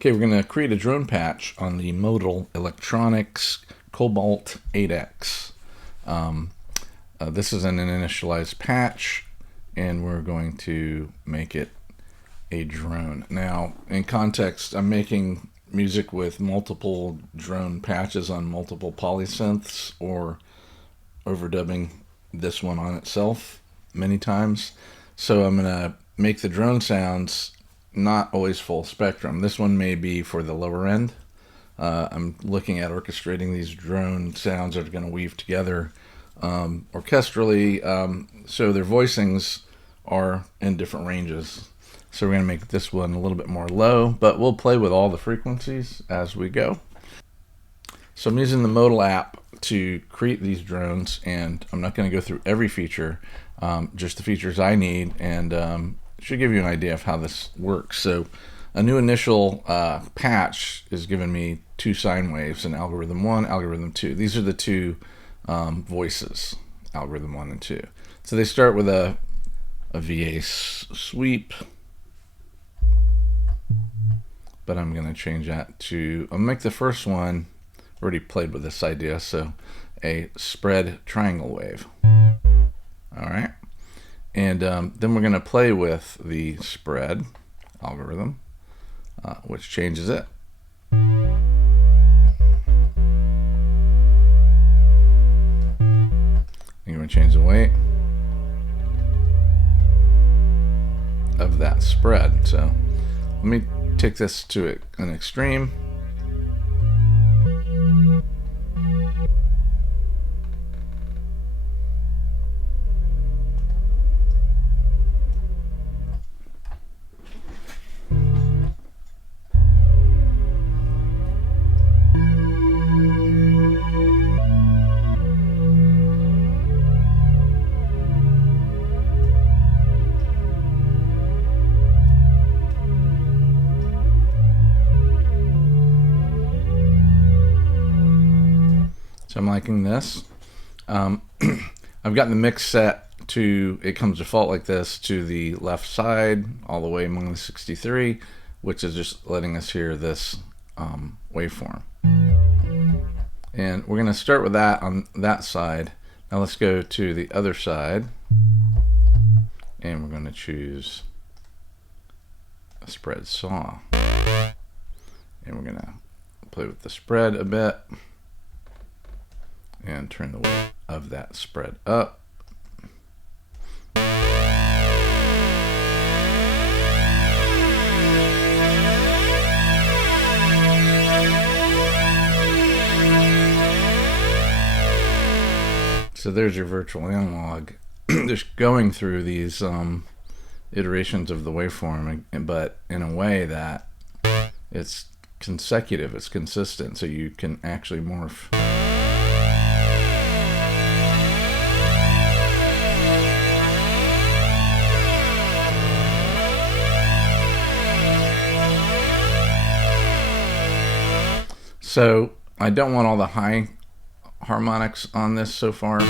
Okay, we're going to create a drone patch on the modal electronics Cobalt 8X. This is an initialized patch, and we're going to make it a drone. Now, in context, I'm making music with multiple drone patches on multiple polysynths, or overdubbing this one on itself many times. So I'm going to make the drone sounds not always full spectrum. This one may be for the lower end. I'm looking at orchestrating these drone sounds that are going to weave together orchestrally, so their voicings are in different ranges. So we're going to make this one a little bit more low, but we'll play with all the frequencies as we go. So I'm using the Modal app to create these drones, and I'm not going to go through every feature, just the features I need, and should give you an idea of how this works. So a new initial patch is giving me two sine waves in algorithm 1, algorithm 2. These are the two voices, algorithm 1 and 2. So they start with a VA sweep, but I'm going to change that to, I'll make the first one, already played with this idea, so a spread triangle wave. All right. And then we're going to play with the spread algorithm, which changes it. I'm going to change the weight of that spread. So let me take this to an extreme. So I'm liking this. I've gotten the mix set to, it comes default like this, to the left side all the way among the 63, which is just letting us hear this waveform. And we're going to start with that on that side. Now let's go to the other side, and we're going to choose a spread saw. And we're going to play with the spread a bit and turn the weight of that spread up. So there's your virtual analog. Just going through these iterations of the waveform, but in a way that it's consecutive, it's consistent, so you can actually morph. So I don't want all the high harmonics on this so far.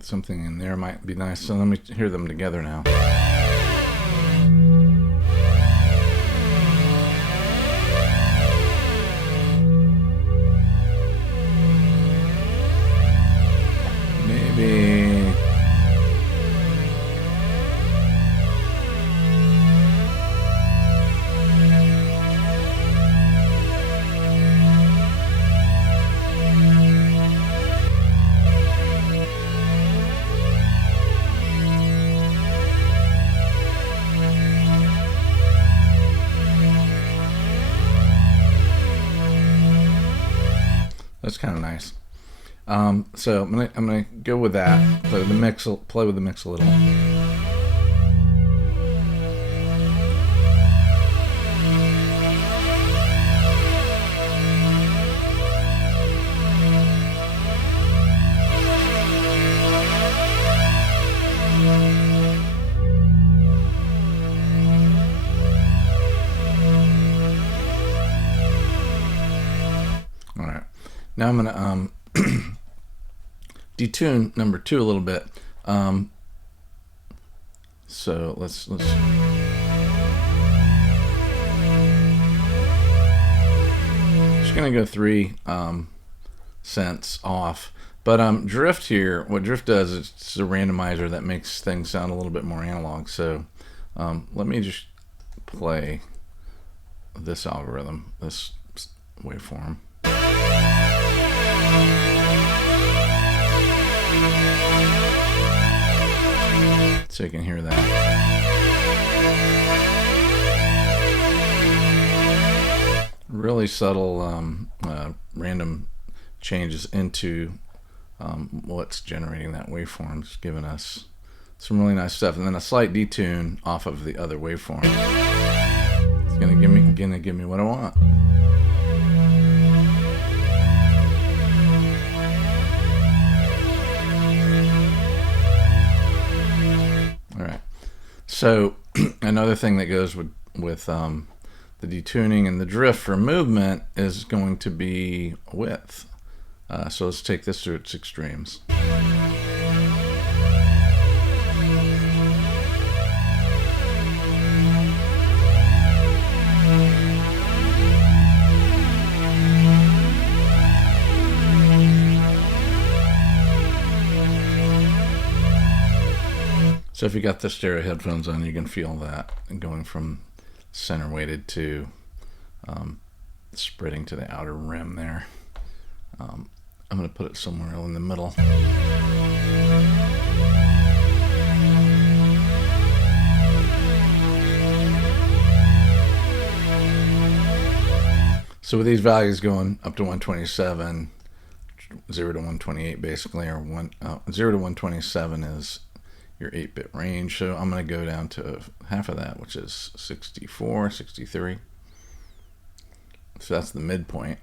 Something in there might be nice. So let me hear them together now. Maybe that's kind of nice. So I'm gonna go with that. Play with the mix a little. Now I'm gonna detune number 2 a little bit. So let's just gonna go 3 cents off. But drift here, what drift does is it's a randomizer that makes things sound a little bit more analog. So let me just play this algorithm, this waveform. So you can hear that. Really subtle random changes into what's generating that waveform. It's giving us some really nice stuff, and then a slight detune off of the other waveform. It's gonna give me what I want. All right. So another thing that goes with the detuning and the drift for movement is going to be width. So let's take this to its extremes. So if you got the stereo headphones on, you can feel that going from center weighted to spreading to the outer rim there. I'm going to put it somewhere in the middle. So with these values going up to 127, 0 to 128 basically, or 0 to 127 is your 8-bit range. So I'm going to go down to half of that, which is 64, 63. So that's the midpoint.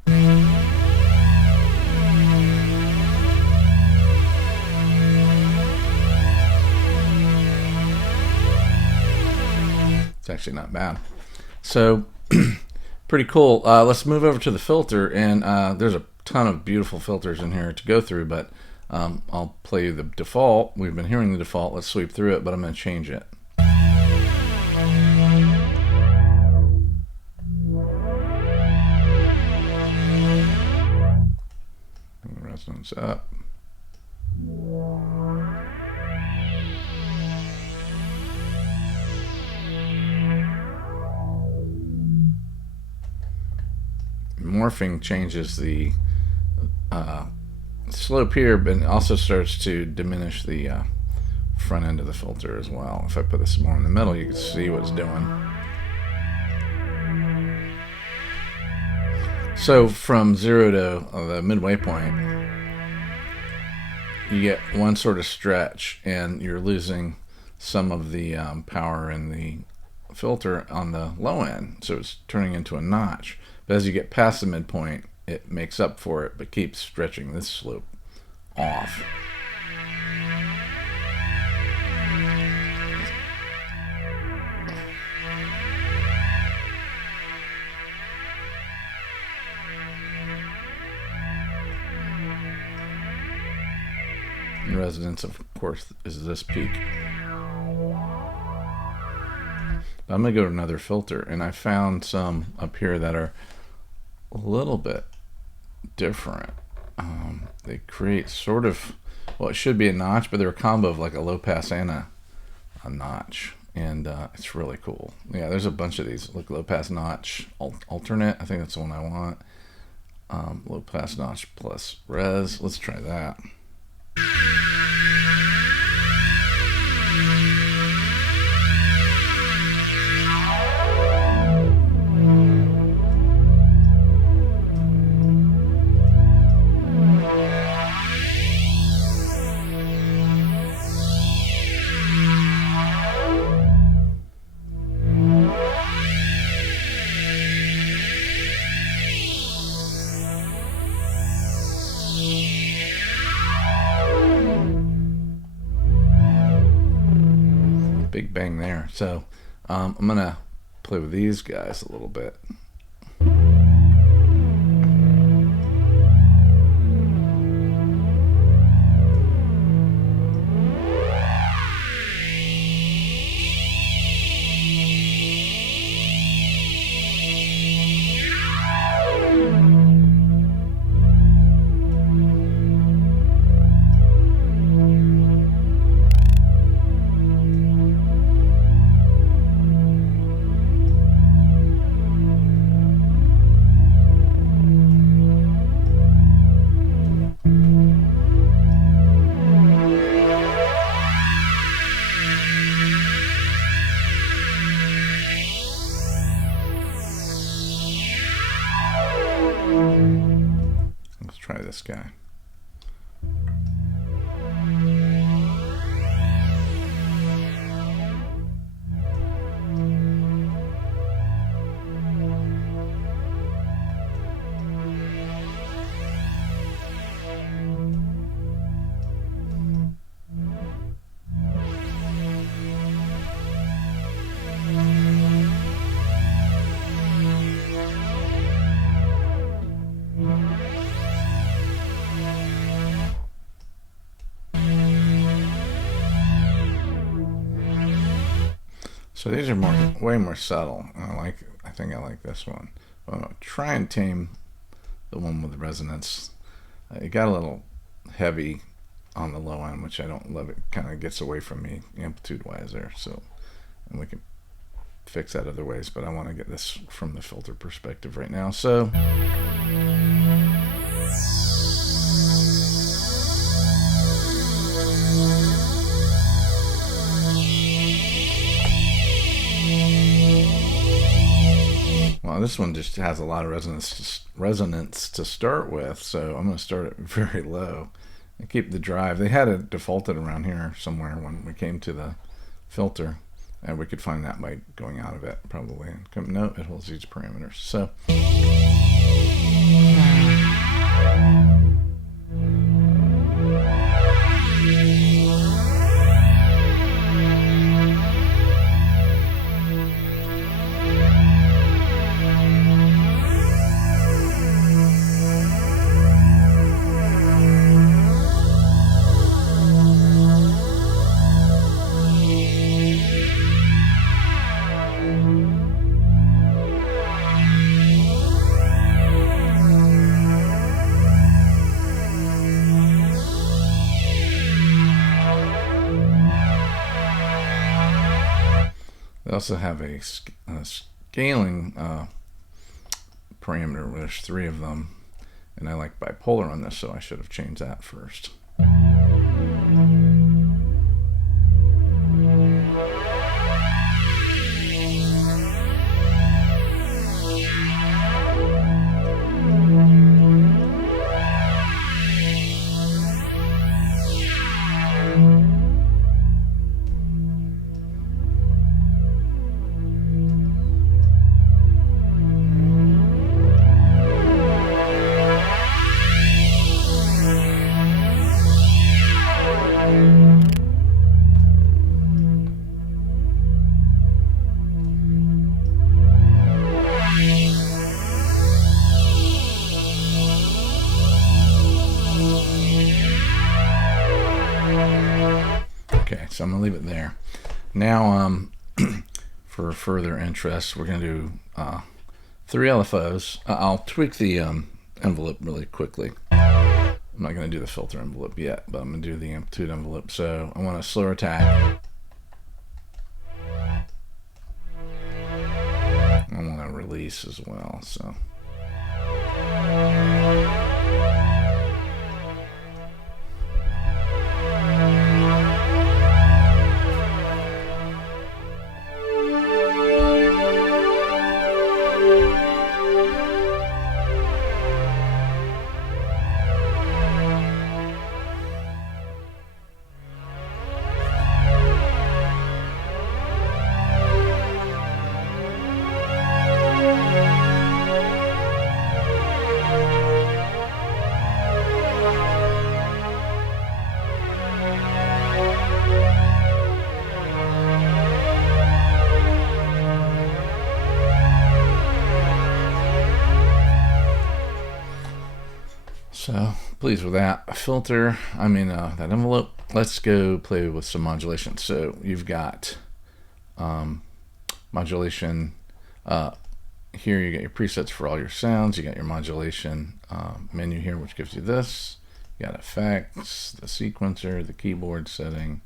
It's actually not bad. So pretty cool. Let's move over to the filter, and there's a ton of beautiful filters in here to go through, but I'll play you the default. We've been hearing the default. Let's sweep through it, but I'm going to change it. Resonance up. Morphing changes the slope here, but also starts to diminish the front end of the filter as well. If I put this more in the middle, you can see what it's doing. So from 0 to the midway point, you get one sort of stretch, and you're losing some of the power in the filter on the low end, so it's turning into a notch. But as you get past the midpoint, it makes up for it, but keeps stretching this slope off. And resonance, of course, is this peak. I'm going to go to another filter, and I found some up here that are a little bit different. They create sort of, well, it should be a notch, but they're a combo of like a low pass and a notch, and it's really cool. Yeah, there's a bunch of these. Look, low pass notch alternate. I think that's the one I want. Low pass notch plus res. Let's try that. Big bang there. So I'm gonna play with these guys a little bit. try this guy. So these are way more subtle. I think I like this one. But I'm gonna try and tame the one with the resonance. It got a little heavy on the low end, which I don't love. It kind of gets away from me amplitude-wise there. So, and we can fix that other ways. But I want to get this from the filter perspective right now. So. Well, this one just has a lot of resonance to start with, so I'm going to start it very low and keep the drive. They had it defaulted around here somewhere when we came to the filter, and we could find that by going out of it probably. No, it holds these parameters. So. They also have a scaling parameter. There's 3 of them, and I like bipolar on this, so I should have changed that first. Okay, so I'm going to leave it there. Now, for further interest, we're going to do 3 LFOs. I'll tweak the envelope really quickly. I'm not going to do the filter envelope yet, but I'm going to do the amplitude envelope. So I want a slower attack. I want to release as well. So. So pleased with that filter. That envelope. Let's go play with some modulation. So you've got modulation. Here you get your presets for all your sounds. You got your modulation menu here, which gives you this. You got effects, the sequencer, the keyboard setting,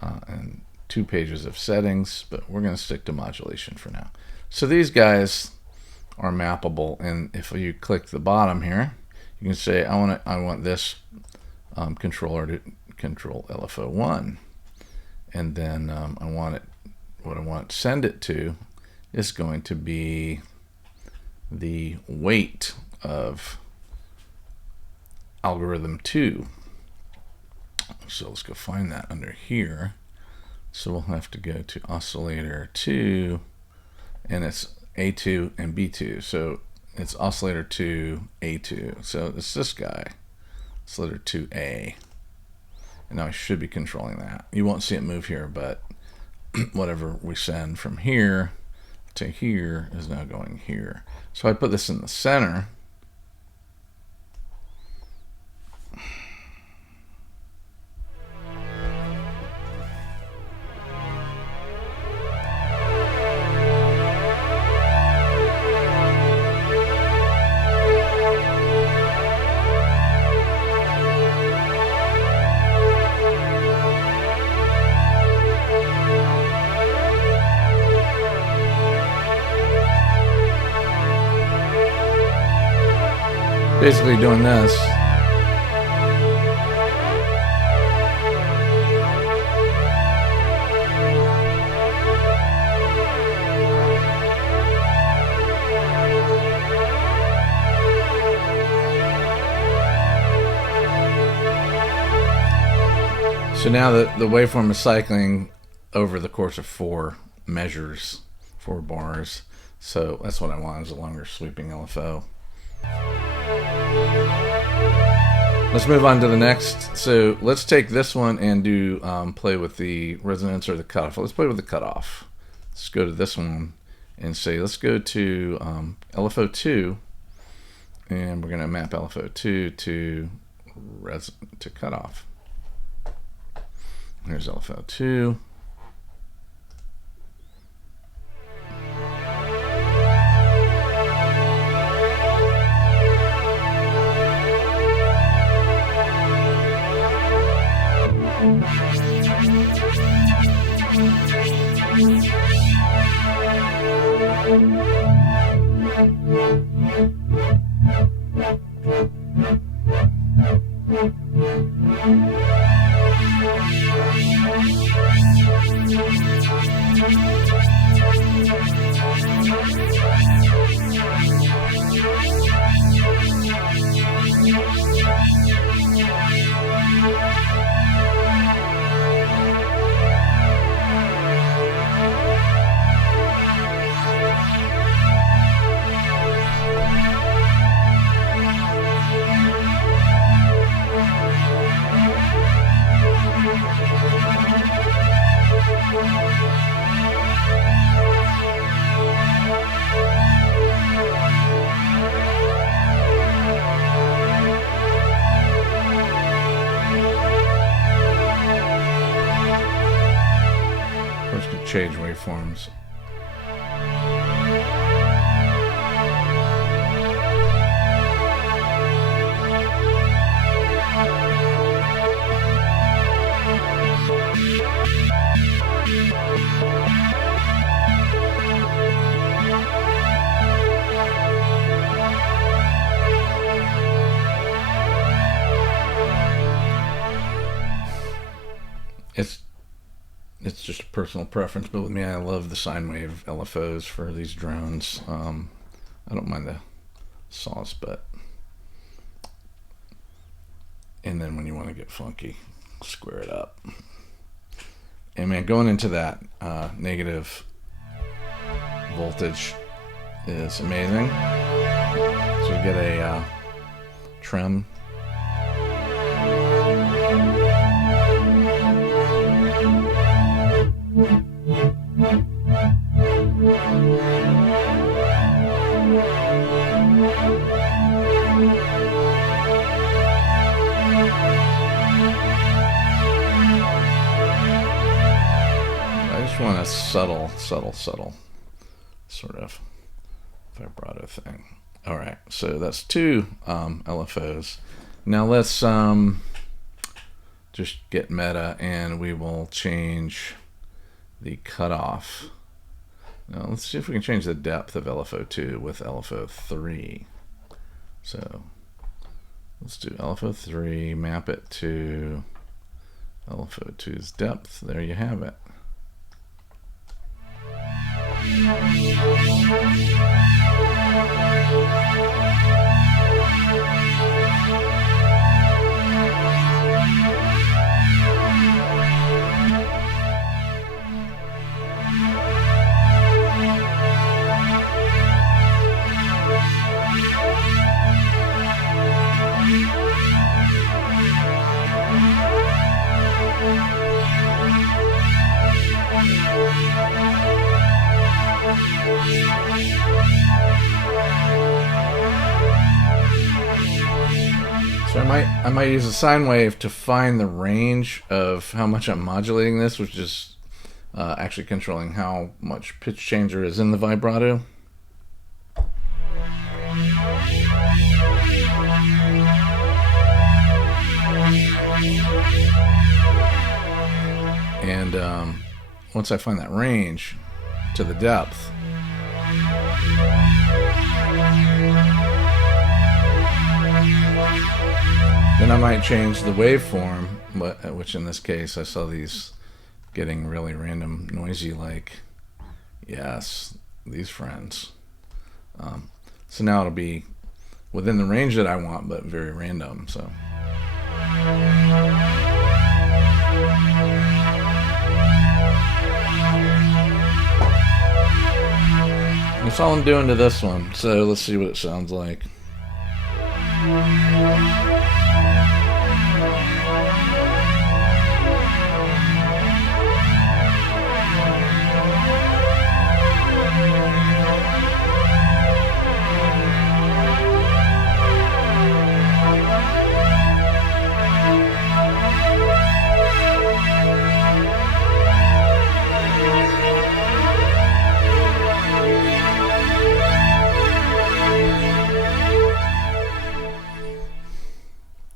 and 2 pages of settings. But we're going to stick to modulation for now. So these guys are mappable, and if you click the bottom here, you can say I want this controller to control LFO1, and then what I want to send it to is going to be the weight of algorithm 2. So let's go find that under here. So we'll have to go to oscillator 2, and it's A2 and B2. So it's oscillator 2, A2. So it's this guy, oscillator 2A. And now I should be controlling that. You won't see it move here, but whatever we send from here to here is now going here. So I put this in the center. Basically doing this. So now the waveform is cycling over the course of 4 measures, 4 bars. So that's what I want, is a longer sweeping LFO. Let's move on to the next. So let's take this one and do play with the resonance or the cutoff. Let's play with the cutoff. Let's go to this one and say, let's go to LFO 2, and we're going to map LFO 2 to cutoff. Here's LFO 2. First to change waveforms. It's just a personal preference, but with me, I love the sine wave LFOs for these drones. I don't mind the sauce, but and then when you want to get funky, square it up. And man, going into that negative voltage is amazing. So we get a trim. I just want a subtle sort of vibrato thing. All right, so that's 2 LFOs. Now let's just get meta, and we will change the cutoff. Now let's see if we can change the depth of LFO 2 with LFO 3. So let's do LFO 3, map it to LFO 2's depth. There you have it. So I might use a sine wave to find the range of how much I'm modulating this, which is actually controlling how much pitch change there is in the vibrato. And once I find that range to the depth, then I might change the waveform, which in this case I saw these getting really random, noisy, like, yes, these friends. So now it'll be within the range that I want, but very random. So. That's all I'm doing to this one. So let's see what it sounds like.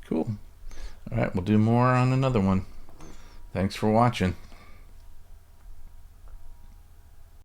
Cool. All right, we'll do more on another one. Thanks for watching.